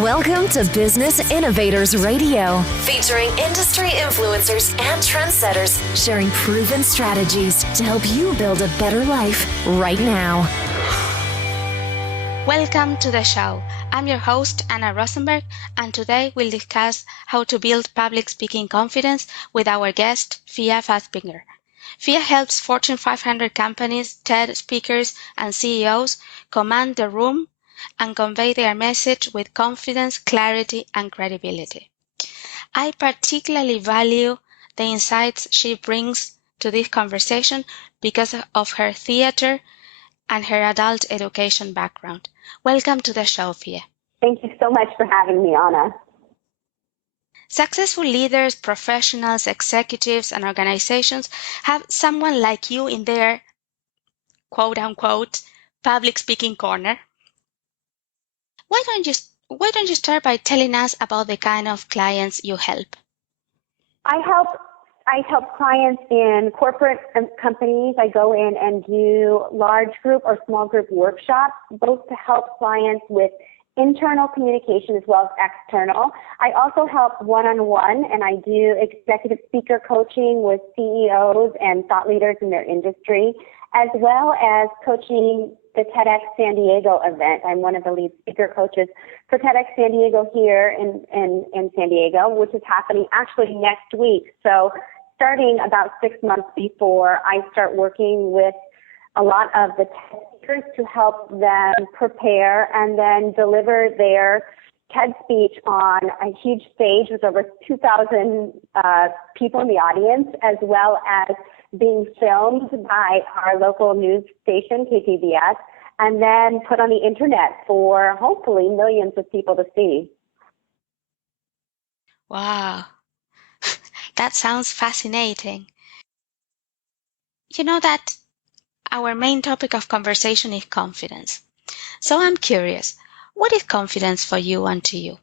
Welcome to Business Innovators Radio, featuring industry influencers and trendsetters sharing proven strategies to help you build a better life right now. Welcome to the show. I'm your host, Anna Rosenberg, and today we'll discuss how to build public speaking confidence with our guest, Fia Fasbinder. Fia helps Fortune 500 companies, TED speakers, and CEOs command the room and convey their message with confidence, clarity, and credibility. I particularly value the insights she brings to this conversation because of her theater and her adult education background. Welcome to the show, Fia. Thank you so much for having me, Anna. Successful leaders, professionals, executives, and organizations have someone like you in their quote-unquote public speaking corner. Why don't you start by telling us about the kind of clients you help? I help clients in corporate companies. I go in and do large group or small group workshops, both to help clients with internal communication as well as external. I also help one-on-one, and I do executive speaker coaching with CEOs and thought leaders in their industry, as well as coaching the TEDx San Diego event. I'm one of the lead speaker coaches for TEDx San Diego here in San Diego, which is happening actually next week. So starting about 6 months before, I start working with a lot of the TED speakers to help them prepare and then deliver their TED speech on a huge stage with over 2,000 people in the audience, as well as being filmed by our local news station, KPBS, and then put on the internet for hopefully millions of people to see. Wow, that sounds fascinating. You know that our main topic of conversation is confidence. So I'm curious, what is confidence for you and to you?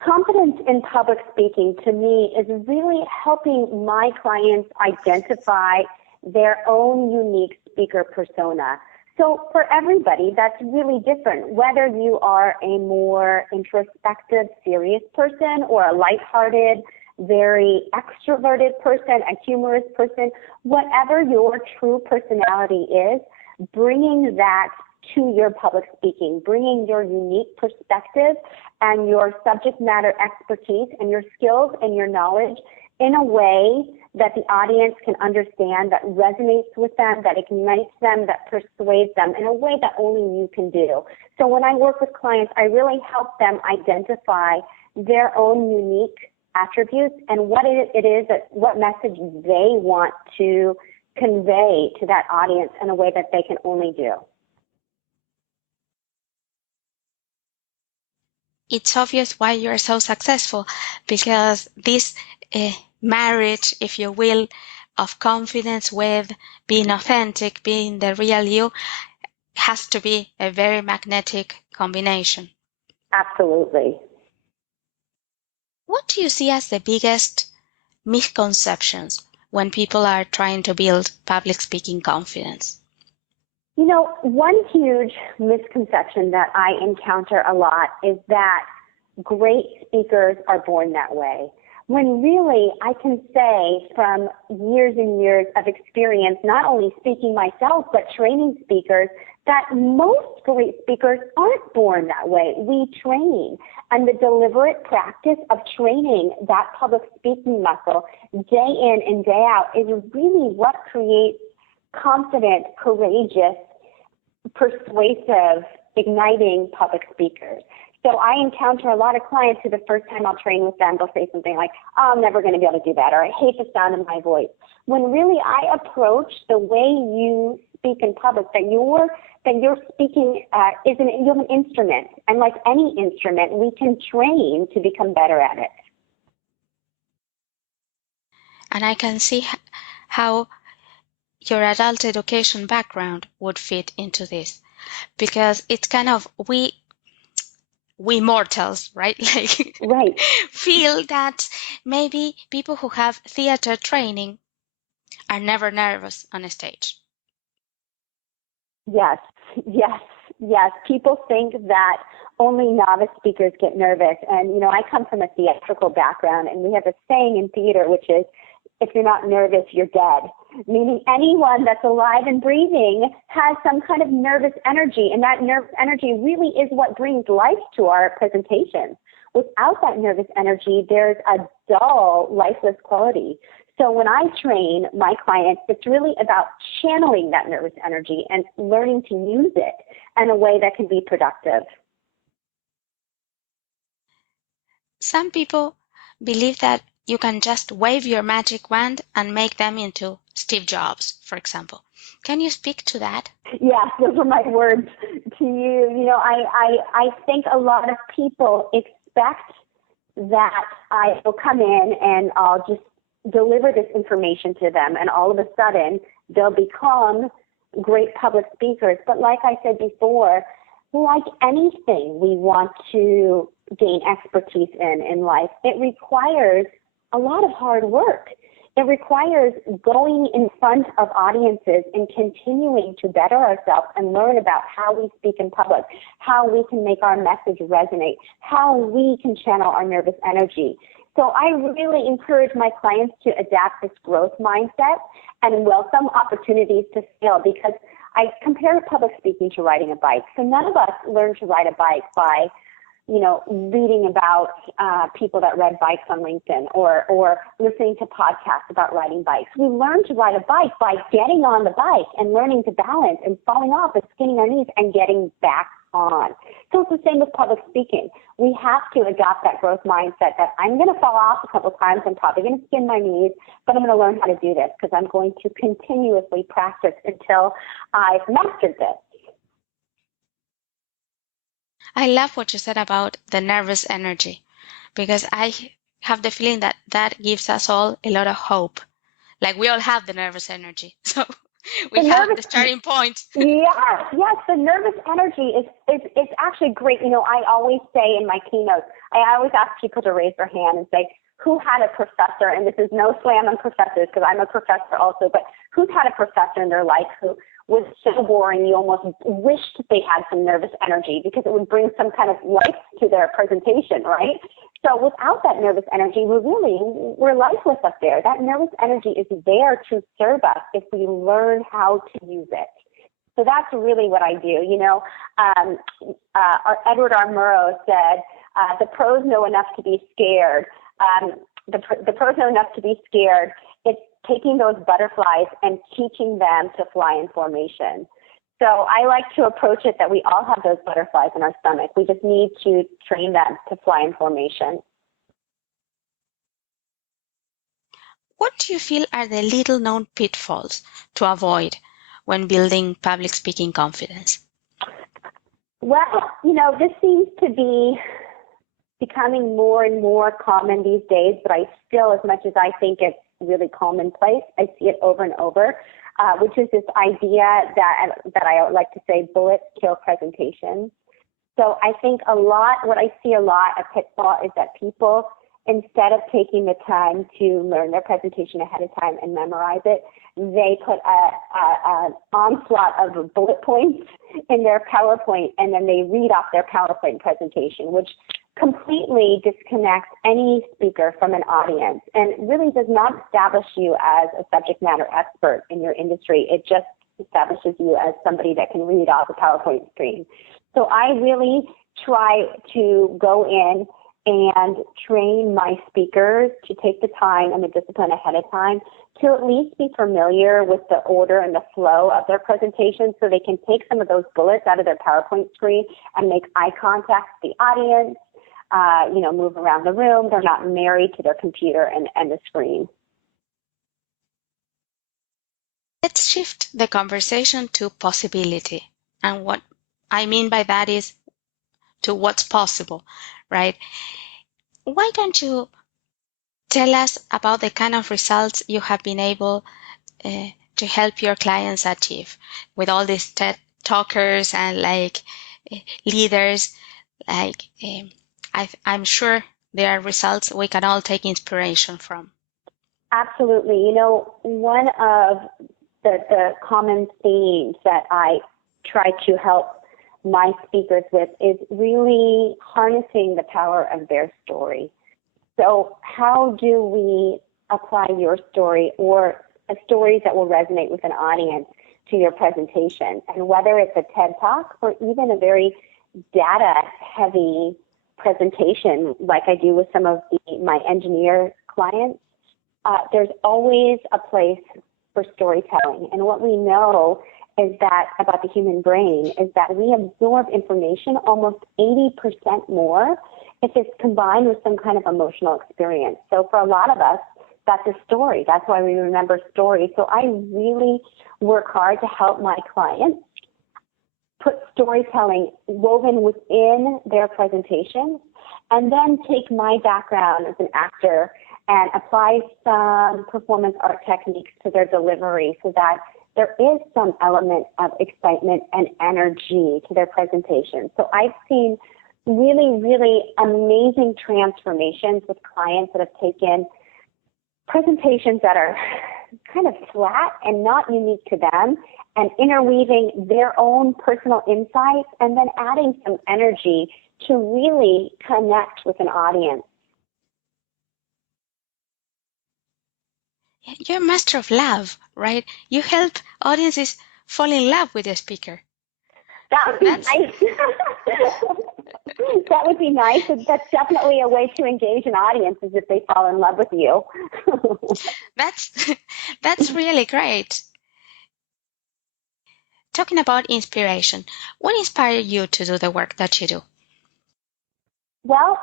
Confidence in public speaking, to me, is really helping my clients identify their own unique speaker persona. So for everybody, that's really different. Whether you are a more introspective, serious person or a lighthearted, very extroverted person, a humorous person, whatever your true personality is, bringing that to your public speaking, bringing your unique perspective and your subject matter expertise and your skills and your knowledge in a way that the audience can understand, that resonates with them, that ignites them, that persuades them in a way that only you can do. So when I work with clients, I really help them identify their own unique attributes and what it is what message they want to convey to that audience in a way that they can only do. It's obvious why you're so successful, because this marriage, if you will, of confidence with being authentic, being the real you, has to be a very magnetic combination. Absolutely. What do you see as the biggest misconceptions when people are trying to build public speaking confidence? You know, one huge misconception that I encounter a lot is that great speakers are born that way. When really, I can say from years and years of experience, not only speaking myself, but training speakers, that most great speakers aren't born that way. We train. And the deliberate practice of training that public speaking muscle day in and day out is really what creates confident, courageous, persuasive, igniting public speakers. So I encounter a lot of clients who the first time I'll train with them, they'll say something like, oh, I'm never going to be able to do that, or I hate the sound of my voice. When really I approach the way you speak in public, that you're speaking you have an instrument, and like any instrument, we can train to become better at it. And I can see how your adult education background would fit into this, because it's kind of we mortals, right? Right. Feel that maybe people who have theater training are never nervous on a stage. Yes. Yes, people think that only novice speakers get nervous. And, I come from a theatrical background, and we have a saying in theater, which is, if you're not nervous, you're dead. Meaning anyone that's alive and breathing has some kind of nervous energy, and that nervous energy really is what brings life to our presentations. Without that nervous energy, there's a dull, lifeless quality. So when I train my clients, it's really about channeling that nervous energy and learning to use it in a way that can be productive. Some people believe that you can just wave your magic wand and make them into Steve Jobs, for example. Can you speak to that? Yes, those are my words to you. I think a lot of people expect that I will come in and I'll just deliver this information to them, and all of a sudden they'll become great public speakers. But like I said before, like anything we want to gain expertise in life, it requires a lot of hard work. It requires going in front of audiences and continuing to better ourselves and learn about how we speak in public, how we can make our message resonate, how we can channel our nervous energy. So I really encourage my clients to adapt this growth mindset and welcome opportunities to fail, because I compare public speaking to riding a bike. So none of us learn to ride a bike by reading about people that ride bikes on LinkedIn or listening to podcasts about riding bikes. We learn to ride a bike by getting on the bike and learning to balance and falling off and skinning our knees and getting back on. So it's the same with public speaking. We have to adopt that growth mindset that I'm going to fall off a couple of times, I'm probably going to skin my knees, but I'm going to learn how to do this because I'm going to continuously practice until I've mastered this. I love what you said about the nervous energy, because I have the feeling that that gives us all a lot of hope. Like we all have the nervous energy. So we have the starting point. Yes, the nervous energy is it's actually great. I always say in my keynotes, I always ask people to raise their hand and say, who had a professor, and this is no slam on professors because I'm a professor also, but who's had a professor in their life who was so boring you almost wished they had some nervous energy because it would bring some kind of life to their presentation, right? So without that nervous energy, we're lifeless up there. That nervous energy is there to serve us if we learn how to use it. So that's really what I do. Edward R. Murrow said, the pros know enough to be scared. The pros know enough to be scared. It's taking those butterflies and teaching them to fly in formation. So I like to approach it that we all have those butterflies in our stomach. We just need to train them to fly in formation. What do you feel are the little-known pitfalls to avoid when building public speaking confidence? Well, this seems to be becoming more and more common these days, but I still, as much as I think it's really commonplace, I see it over and over, which is this idea that I like to say, bullets kill presentations. So I think what I see a lot, a pitfall, is that people, instead of taking the time to learn their presentation ahead of time and memorize it, they put an onslaught of bullet points in their PowerPoint, and then they read off their PowerPoint presentation, which completely disconnects any speaker from an audience and really does not establish you as a subject matter expert in your industry. It just establishes you as somebody that can read off a PowerPoint screen. So I really try to go in and train my speakers to take the time and the discipline ahead of time to at least be familiar with the order and the flow of their presentation so they can take some of those bullets out of their PowerPoint screen and make eye contact with the audience, move around the room. They're not married to their computer and the screen. Let's shift the conversation to possibility. And what I mean by that is to what's possible, right? Why don't you tell us about the kind of results you have been able to help your clients achieve with all these TED talkers and leaders? I'm sure there are results we can all take inspiration from. Absolutely. One of the common themes that I try to help my speakers with is really harnessing the power of their story. So how do we apply your story or stories that will resonate with an audience to your presentation? And whether it's a TED Talk or even a very data-heavy presentation like I do with some of my engineer clients, there's always a place for storytelling. And what we know is that about the human brain is that we absorb information almost 80% more if it's combined with some kind of emotional experience. So for a lot of us, that's a story. That's why we remember stories. So I really work hard to help my clients put storytelling woven within their presentation, and then take my background as an actor and apply some performance art techniques to their delivery so that there is some element of excitement and energy to their presentation. So I've seen really, really amazing transformations with clients that have taken presentations that are kind of flat and not unique to them and interweaving their own personal insights and then adding some energy to really connect with an audience. You're a master of love, right? You help audiences fall in love with the speaker. That would be nice. That would be nice. That's definitely a way to engage an audience, is if they fall in love with you. That's really great. Talking about inspiration, what inspired you to do the work that you do? Well,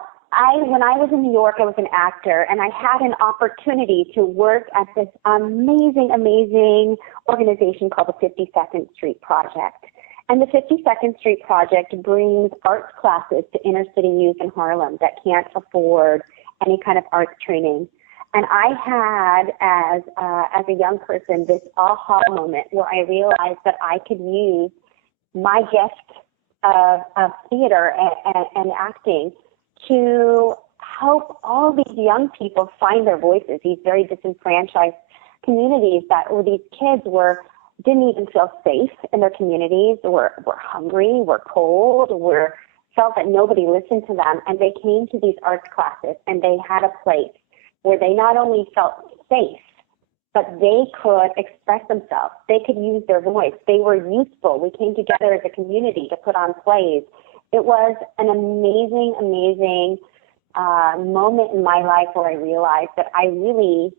when I was in New York, I was an actor, and I had an opportunity to work at this amazing, amazing organization called the 52nd Street Project. And the 52nd Street Project brings arts classes to inner city youth in Harlem that can't afford any kind of arts training. And I had, as a young person, this aha moment where I realized that I could use my gift of theater and acting to help all these young people find their voices, these very disenfranchised communities where these kids didn't even feel safe in their communities, were hungry, were cold, felt that nobody listened to them, and they came to these arts classes and they had a place where they not only felt safe, but they could express themselves. They could use their voice. They were useful. We came together as a community to put on plays. It was an amazing, amazing moment in my life where I realized that I really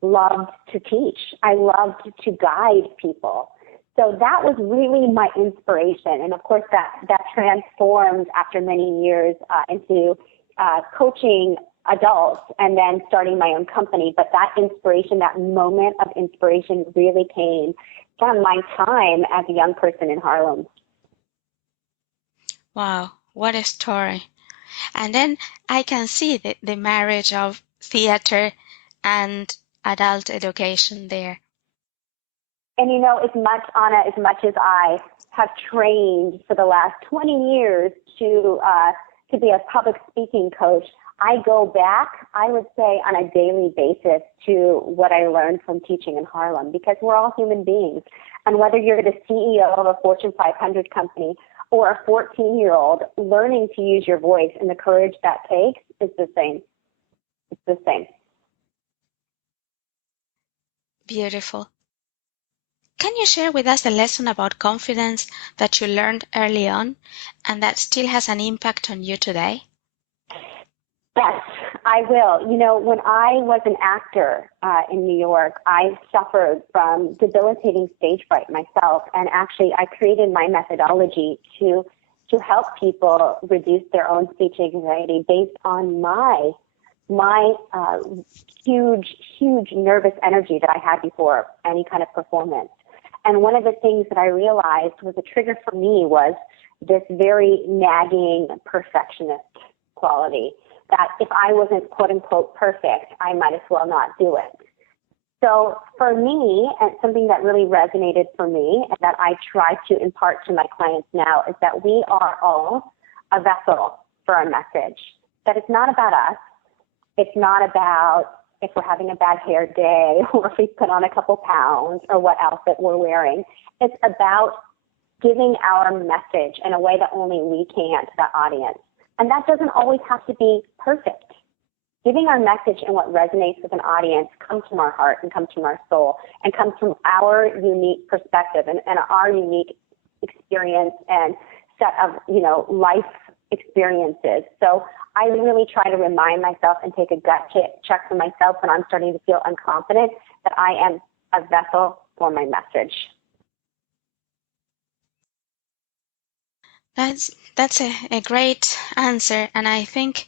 loved to teach. I loved to guide people. So that was really my inspiration. And of course, that transformed after many years into coaching adults and then starting my own company. But that inspiration, that moment of inspiration really came from my time as a young person in Harlem. Wow, what a story. And then I can see the marriage of theater and adult education there. And Anna, as much as I have trained for the last 20 years to be a public speaking coach, I go back, I would say, on a daily basis to what I learned from teaching in Harlem, because we're all human beings. And whether you're the CEO of a Fortune 500 company or a 14-year-old, learning to use your voice and the courage that takes is the same. It's the same. Beautiful. Can you share with us a lesson about confidence that you learned early on and that still has an impact on you today? Yes, I will. When I was an actor in New York, I suffered from debilitating stage fright myself, and actually I created my methodology to help people reduce their own speech anxiety based on my huge nervous energy that I had before any kind of performance. And one of the things that I realized was a trigger for me was this very nagging perfectionist quality, that if I wasn't quote unquote perfect, I might as well not do it. So for me, and something that really resonated for me and that I try to impart to my clients now is that we are all a vessel for our message, that it's not about us. It's not about if we're having a bad hair day or if we put on a couple pounds or what outfit we're wearing. It's about giving our message in a way that only we can to that audience. And that doesn't always have to be perfect. Giving our message and what resonates with an audience comes from our heart and comes from our soul and comes from our unique perspective and our unique experience and set of, life experiences. So I really try to remind myself and take a gut check for myself when I'm starting to feel unconfident that I am a vessel for my message. That's a great answer, and I think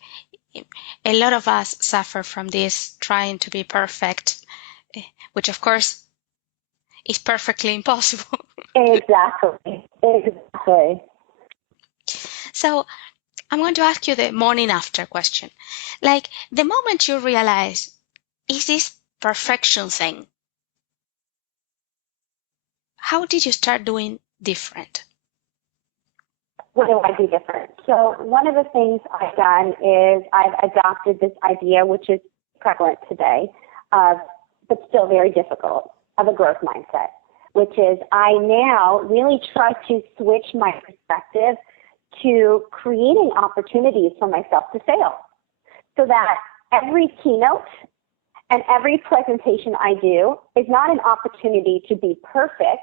a lot of us suffer from this trying to be perfect, which of course is perfectly impossible. Exactly. So I'm going to ask you the morning after question. Like the moment you realize, is this perfection thing? How did you start doing different? What do I do different? So one of the things I've done is I've adopted this idea, which is prevalent today, but still very difficult, of a growth mindset, which is I now really try to switch my perspective to creating opportunities for myself to fail, so that every keynote and every presentation I do is not an opportunity to be perfect,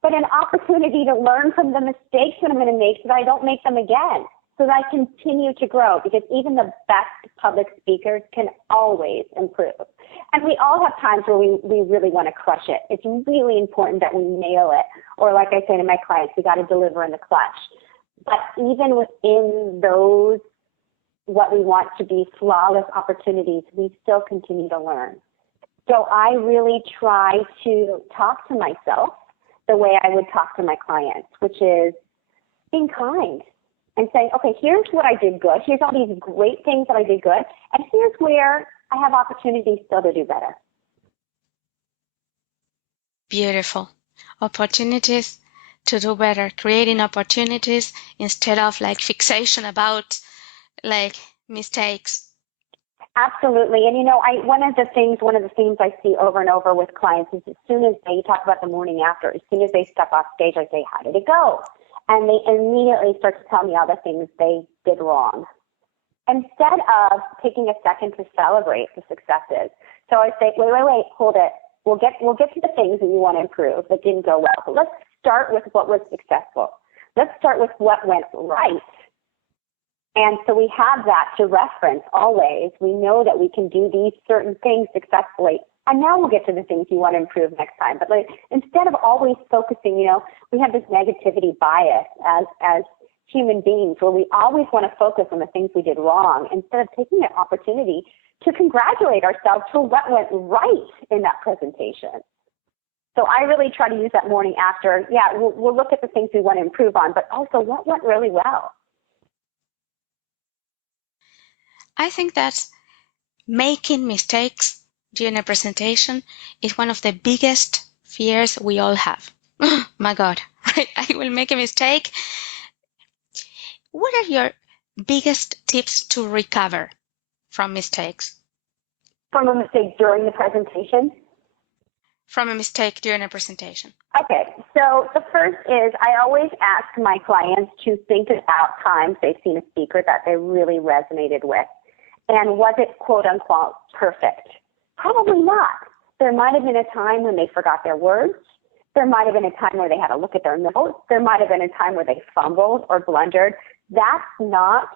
but an opportunity to learn from the mistakes that I'm going to make so that I don't make them again, so that I continue to grow, because even the best public speakers can always improve. And we all have times where we really want to crush it. It's really important that we nail it. Or like I say to my clients, we got to deliver in the clutch. But even within those, what we want to be flawless opportunities, we still continue to learn. So I really try to talk to myself the way I would talk to my clients, which is being kind and saying, okay, here's what I did good. Here's all these great things that I did good. And here's where I have opportunities still to do better. Beautiful. Opportunities to do better, creating opportunities instead of like fixation about like mistakes. Absolutely. And one of the themes I see over and over with clients is as soon as you talk about the morning after, as soon as they step off stage, I say, how did it go? And they immediately start to tell me all the things they did wrong, instead of taking a second to celebrate the successes. So I say, wait, hold it. We'll get to the things that you want to improve that didn't go well. But let's start with what was successful. Let's start with what went right. And so we have that to reference always. We know that we can do these certain things successfully. And now we'll get to the things you want to improve next time. But instead of always focusing, we have this negativity bias as human beings where we always want to focus on the things we did wrong instead of taking the opportunity to congratulate ourselves for what went right in that presentation. So I really try to use that morning after. Yeah, we'll look at the things we want to improve on, but also what went really well. I think that making mistakes during a presentation is one of the biggest fears we all have. My God, right? I will make a mistake. What are your biggest tips to recover from mistakes? From a mistake during the presentation? From a mistake during a presentation. Okay, so the first is I always ask my clients to think about times they've seen a speaker that they really resonated with. And was it, quote unquote, perfect? Probably not. There might have been a time when they forgot their words. There might have been a time where they had to look at their notes. There might have been a time where they fumbled or blundered. That's not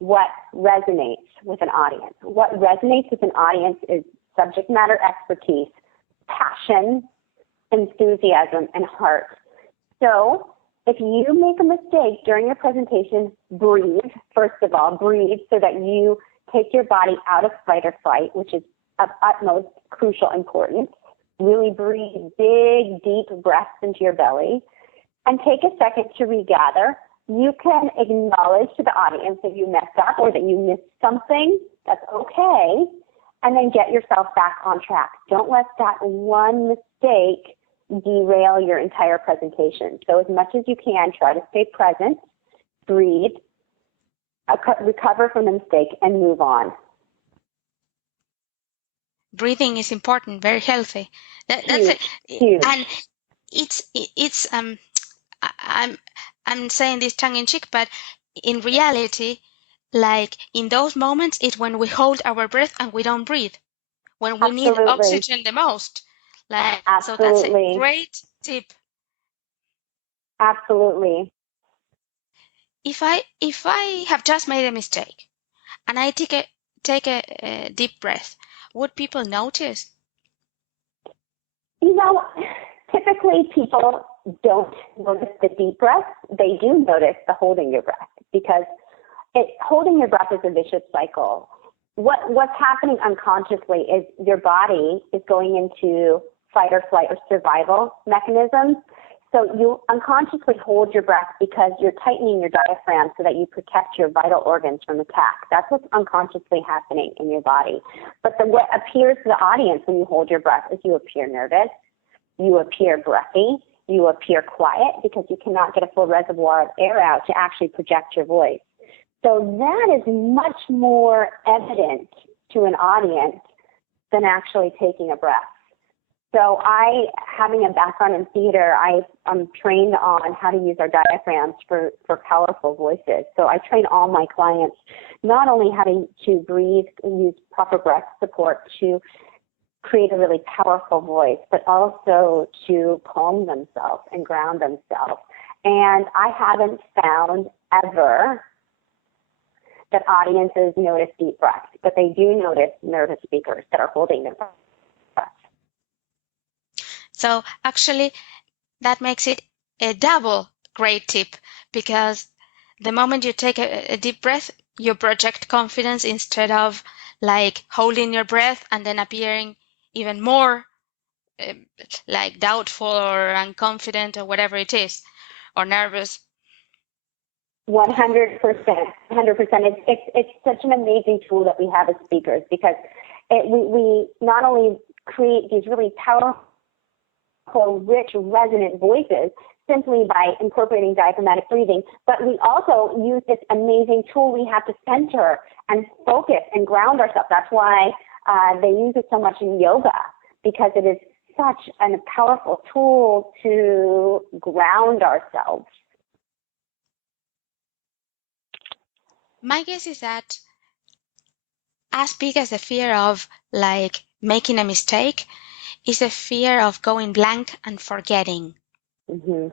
what resonates with an audience. What resonates with an audience is subject matter expertise, passion, enthusiasm, and heart. So if you make a mistake during your presentation, breathe. First of all, breathe so that you take your body out of fight or flight, which is of utmost crucial importance. Really breathe big, deep breaths into your belly and take a second to regather. You can acknowledge to the audience that you messed up or that you missed something. That's okay. And then get yourself back on track. Don't let that one mistake derail your entire presentation. So as much as you can, try to stay present, breathe, recover from the mistake, and move on. Breathing is important, very healthy. That's Huge, it. huge. And it's I'm saying this tongue in cheek, but in reality, like in those moments, it's when we hold our breath and we don't breathe, when we need Absolutely. oxygen the most. Like, so that's a Absolutely. great tip. Absolutely. If I have just made a mistake and I take a deep breath, would people notice? You know, typically people don't notice the deep breath. They do notice the holding your breath because holding your breath is a vicious cycle. What's happening unconsciously is your body is going into fight or flight or survival mechanisms. So you unconsciously hold your breath because you're tightening your diaphragm so that you protect your vital organs from attack. That's what's unconsciously happening in your body. But what appears to the audience when you hold your breath is you appear nervous, you appear breathy, you appear quiet because you cannot get a full reservoir of air out to actually project your voice. So that is much more evident to an audience than actually taking a breath. So having a background in theater, I'm trained on how to use our diaphragms for powerful voices. So I train all my clients not only how to breathe and use proper breath support to create a really powerful voice, but also to calm themselves and ground themselves. And I haven't found ever that audiences notice deep breaths, but they do notice nervous speakers that are holding their breath. So actually, that makes it a double great tip, because the moment you take a deep breath, you project confidence instead of like holding your breath and then appearing even more like doubtful or unconfident or whatever it is, or nervous. 100%. 100%. It's such an amazing tool that we have as speakers because we not only create these really powerful, rich, resonant voices simply by incorporating diaphragmatic breathing, but we also use this amazing tool we have to center and focus and ground ourselves. That's why they use it so much in yoga, because it is such a powerful tool to ground ourselves. My guess is that as big as the fear of like making a mistake is a fear of going blank and forgetting. Mm-hmm.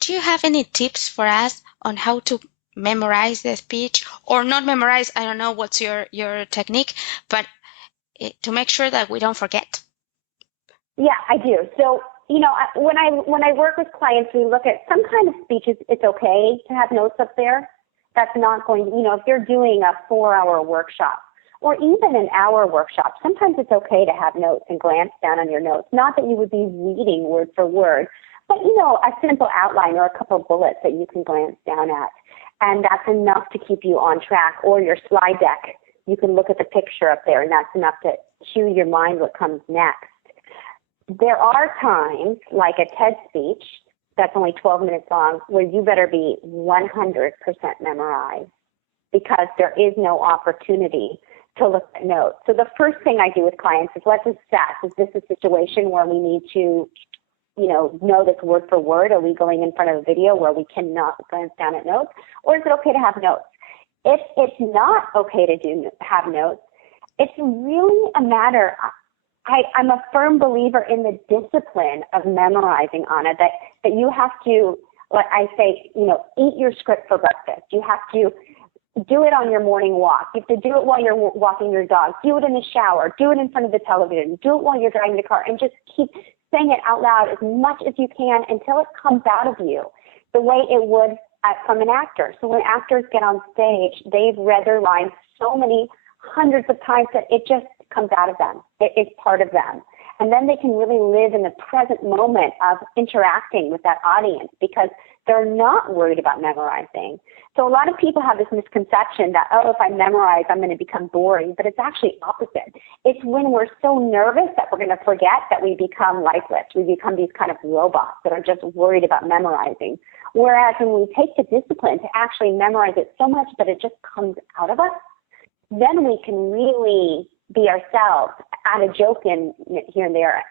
Do you have any tips for us on how to memorize the speech, or not memorize? I don't know what's your technique, but to make sure that we don't forget. Yeah, I do. So, when I work with clients, we look at some kind of speeches. It's okay to have notes up there. That's not going to, if you're doing a 4-hour workshop or even an hour workshop, sometimes it's okay to have notes and glance down on your notes. Not that you would be reading word for word, but, a simple outline or a couple of bullets that you can glance down at. And that's enough to keep you on track. Or your slide deck, you can look at the picture up there, and that's enough to cue your mind what comes next. There are times, like a TED speech that's only 12 minutes long, where you better be 100% memorized because there is no opportunity to look at notes. So the first thing I do with clients is let's assess, is this a situation where we need to, know this word for word? Are we going in front of a video where we cannot glance down at notes? Or is it okay to have notes? If it's not okay to have notes, it's really a matter, I'm a firm believer in the discipline of memorizing, Anna, that you have to, like I say, eat your script for breakfast. You have to do it on your morning walk. You have to do it while you're walking your dog. Do it in the shower. Do it in front of the television. Do it while you're driving the car, and just keep saying it out loud as much as you can until it comes out of you the way it would from an actor. So when actors get on stage, they've read their lines so many hundreds of times that it just comes out of them. It's part of them. And then they can really live in the present moment of interacting with that audience because they're not worried about memorizing. So a lot of people have this misconception that, if I memorize, I'm going to become boring. But it's actually opposite. It's when we're so nervous that we're going to forget that we become lifeless. We become these kind of robots that are just worried about memorizing. Whereas when we take the discipline to actually memorize it so much that it just comes out of us, then we can really be ourselves, add a joke in here and there.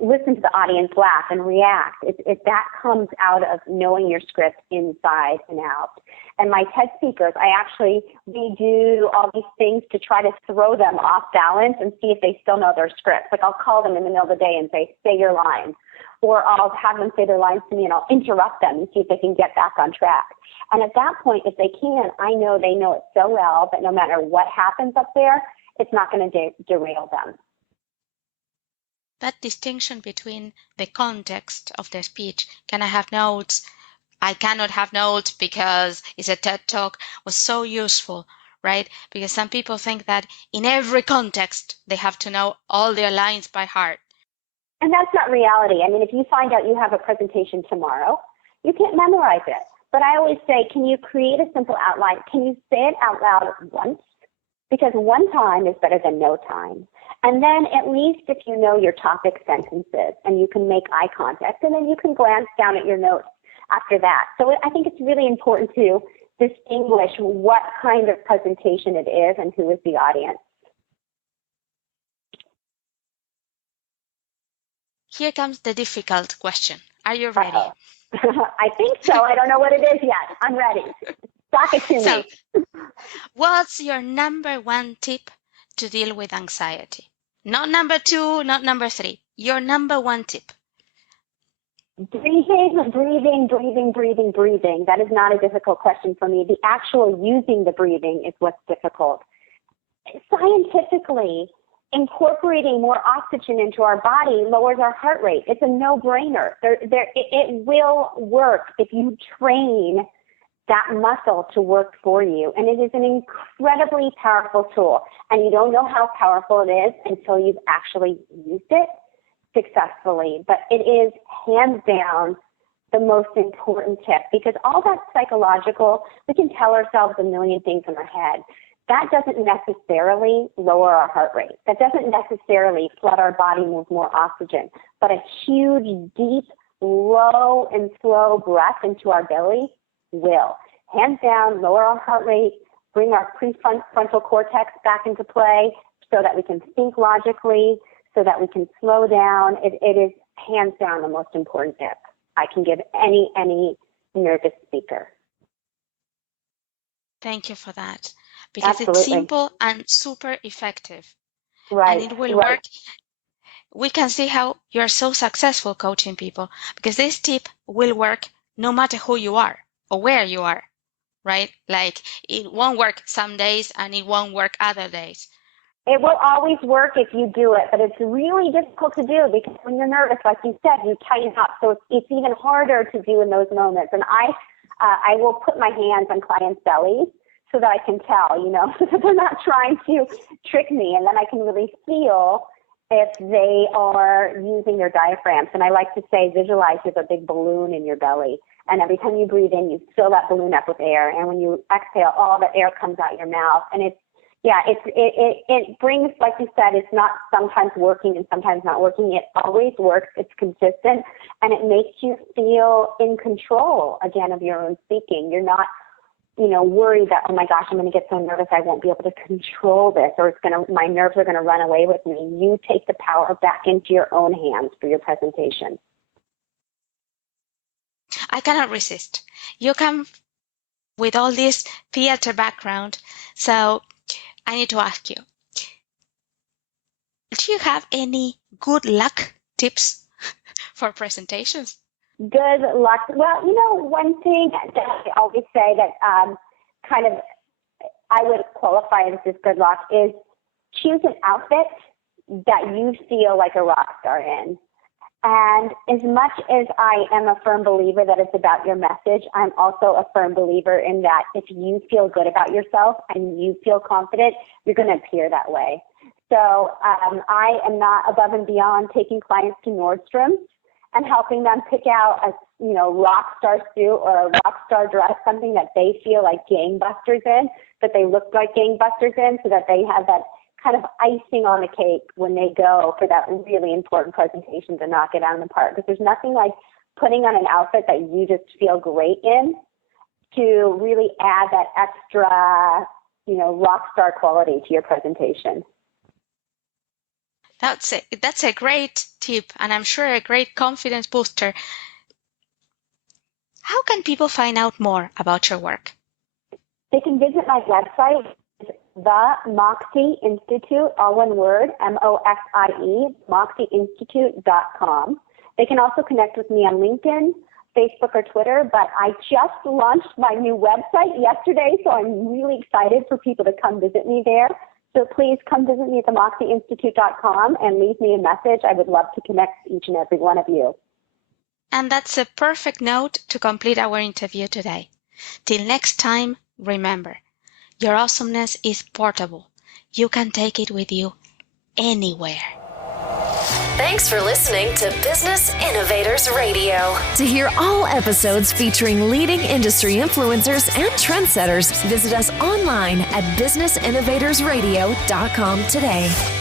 listen to the audience laugh and react. That comes out of knowing your script inside and out. And my TED speakers, we do all these things to try to throw them off balance and see if they still know their script. Like I'll call them in the middle of the day and say your lines. Or I'll have them say their lines to me and I'll interrupt them and see if they can get back on track. And at that point, if they can, I know they know it so well that no matter what happens up there, it's not going to derail them. That distinction between the context of the speech, can I have notes? I cannot have notes because it's a TED Talk, was so useful, right? Because some people think that in every context, they have to know all their lines by heart. And that's not reality. I mean, if you find out you have a presentation tomorrow, you can't memorize it. But I always say, can you create a simple outline? Can you say it out loud once? Because one time is better than no time. And then at least if you know your topic sentences and you can make eye contact, and then you can glance down at your notes after that. So I think it's really important to distinguish what kind of presentation it is and who is the audience. Here comes the difficult question. Are you ready? I think so. I don't know what it is yet. I'm ready. Talk it to me. What's your number one tip to deal with anxiety? Not number 2, not number 3. Your number one tip. Breathing, breathing, breathing, breathing, breathing. That is not a difficult question for me. The actual using the breathing is what's difficult. Scientifically, incorporating more oxygen into our body lowers our heart rate. It's a no-brainer. It will work if you train that muscle to work for you. And it is an incredibly powerful tool. And you don't know how powerful it is until you've actually used it successfully. But it is hands down the most important tip, because all that psychological, we can tell ourselves a million things in our head. That doesn't necessarily lower our heart rate. That doesn't necessarily flood our body with more oxygen. But a huge, deep, low, and slow breath into our belly will. Hands down, lower our heart rate, bring our prefrontal cortex back into play so that we can think logically, so that we can slow down. It is hands down the most important tip I can give any nervous speaker. Thank you for that. Because Absolutely. It's simple and super effective. Right. And it will right. work. We can see how you're so successful coaching people, because this tip will work no matter who you are or where you are, right? Like it won't work some days and it won't work other days. It will always work if you do it, but it's really difficult to do because when you're nervous, like you said, you tighten up. So it's even harder to do in those moments. And I will put my hands on clients' bellies so that I can tell, so that they're not trying to trick me. And then I can really feel if they are using their diaphragms. And I like to say, visualize with a big balloon in your belly. And every time you breathe in, you fill that balloon up with air. And when you exhale, all the air comes out your mouth. And it brings, like you said, it's not sometimes working and sometimes not working. It always works. It's consistent. And it makes you feel in control, again, of your own speaking. You're not worried that, oh my gosh, I'm going to get so nervous I won't be able to control this, or my nerves are going to run away with me. You take the power back into your own hands for your presentation. I cannot resist. You come with all this theater background, so I need to ask you, do you have any good luck tips for presentations? Good luck. Well, one thing that I always say that I would qualify as just good luck is choose an outfit that you feel like a rock star in. And as much as I am a firm believer that it's about your message, I'm also a firm believer in that if you feel good about yourself and you feel confident, you're going to appear that way. So I am not above and beyond taking clients to Nordstrom's and helping them pick out a rock star suit or a rock star dress, something that they feel like gangbusters in, that they look like gangbusters in, so that they have that kind of icing on the cake when they go for that really important presentation to knock it out of the park. Because there's nothing like putting on an outfit that you just feel great in to really add that extra, rock star quality to your presentation. That's a great tip, and I'm sure a great confidence booster. How can people find out more about your work? They can visit my website, the Moxie Institute, all one word, MOXIE, moxieinstitute.com. They can also connect with me on LinkedIn, Facebook, or Twitter, but I just launched my new website yesterday, so I'm really excited for people to come visit me there. So please come visit me at themoxieinstitute.com and leave me a message. I would love to connect with each and every one of you. And that's a perfect note to complete our interview today. Till next time, remember, your awesomeness is portable. You can take it with you anywhere. Thanks for listening to Business Innovators Radio. To hear all episodes featuring leading industry influencers and trendsetters, visit us online at businessinnovatorsradio.com today.